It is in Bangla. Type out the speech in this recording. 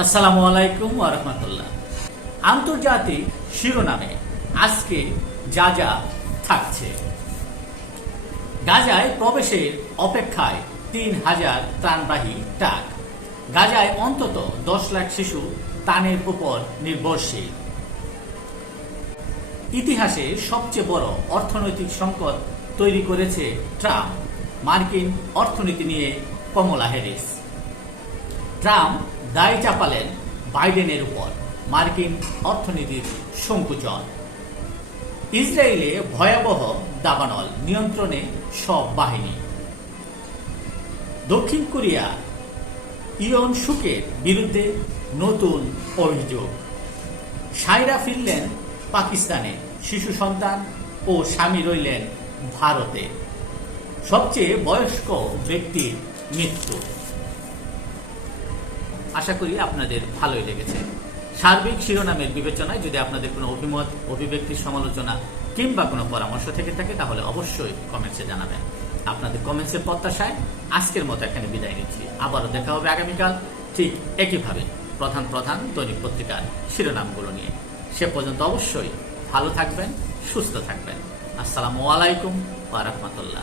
আসসালামু আলাইকুম ওয়া রাহমাতুল্লাহ। আন্তর্জাতিক শিরোনামে আজকে যা যা থাকছে। গাজায় প্রবেশের অপেক্ষায় ৩,০০০ ত্রাণবাহী ট্রাক। গাজায় অন্তত ১০ লাখ শিশু ত্রাণের উপর নির্ভরশীল। ইতিহাসে সবচেয়ে বড় অর্থনৈতিক সংকট তৈরি করেছে ট্রাম্প। মার্কিন অর্থনীতি নিয়ে কমলা হ্যারিস। ট্রাম্প দায় চাপালেন বাইডেনের উপর। মার্কিন অর্থনীতির সংকুচন। ইসরায়েলে ভয়াবহ দাবানল, নিয়ন্ত্রণে সব বাহিনী। দক্ষিণ কোরিয়া ইয়ন সুকের বিরুদ্ধে নতুন অভিযোগ। সাইরা ফিরলেন পাকিস্তানে, শিশু সন্তান ও স্বামী রইলেন ভারতে। সবচেয়ে বয়স্ক ব্যক্তির মৃত্যু। আশা করি আপনাদের ভালোই লেগেছে। সার্বিক শিরোনামের বিবেচনায় যদি আপনাদের কোনো অভিমত, অভিব্যক্তির সমালোচনা কিংবা কোনো পরামর্শ থেকে থাকে তাহলে অবশ্যই কমেন্টসে জানাবেন। আপনাদের কমেন্টসের প্রত্যাশায় আজকের মতো এখানে বিদায় নিচ্ছি। আবারও দেখা হবে আগামীকাল ঠিক একইভাবে প্রধান প্রধান দৈনিক পত্রিকার শিরোনামগুলো নিয়ে। সে পর্যন্ত অবশ্যই ভালো থাকবেন, সুস্থ থাকবেন। আসসালামু আলাইকুম ওয়া রাহমাতুল্লাহ।